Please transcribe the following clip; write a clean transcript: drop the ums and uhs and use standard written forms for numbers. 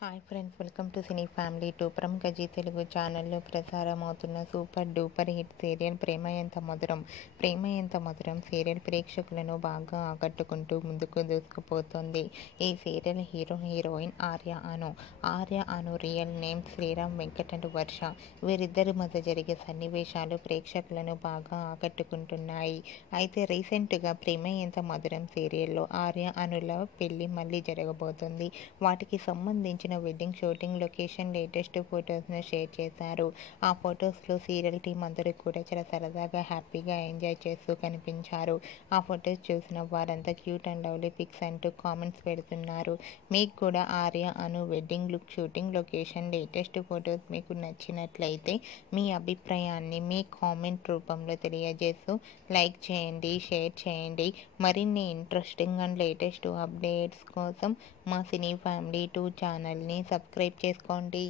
Hi friends, welcome to cine family 2. ప్రముఖ G Telugu ఛానల్లో ప్రసారం అవుతున్న సూపర్ డూపర్ హిట్ సీరియల్ ప్రేమ ఎంత మధురం. ప్రేమ ఎంత మధురం సీరియల్ ప్రేక్షకులను బాగా ఆకట్టుకుంటూ ముందుకు దూసుకుపోతుంది. ఈ serial heroine Arya Anu real name Sriram Venkat and Varsha. వీరిద్దరి మధ్య జరిగే సన్నివేశాలు ప్రేక్షకులను బాగా ఆకట్టుకుంటున్నాయి. అయితే రీసెంట్గా ప్రేమ ఎంత మధురం సీరియల్లో ఆర్య అనుల పెళ్లి మళ్ళీ జరగబోతుంది. వాటికి సంబంధించి వెడ్డింగ్ షూటింగ్ లొకేషన్ లేటెస్ట్ ఫొటోస్ను షేర్ చేశారు. ఆ ఫొటోస్లో సీరియల్ టీం అందరూ కూడా చాలా సరదాగా హ్యాపీగా ఎంజాయ్ చేస్తూ కనిపించారు. ఆ ఫొటోస్ చూసిన వారంతా క్యూట్ అండ్ లవ్లీ పిక్స్ అంటూ కామెంట్స్ పెడుతున్నారు. మీకు కూడా Arya Anu wedding look shooting location latest photos మీకు నచ్చినట్లయితే మీ అభిప్రాయాన్ని మీ కామెంట్ రూపంలో తెలియజేస్తూ లైక్ చేయండి, షేర్ చేయండి. మరిన్ని ఇంట్రెస్టింగ్ అండ్ లేటెస్ట్ అప్డేట్స్ కోసం మా సినీ ఫ్యామిలీ 2 ఛానల్ని సబ్స్క్రైబ్ చేసుకోండి.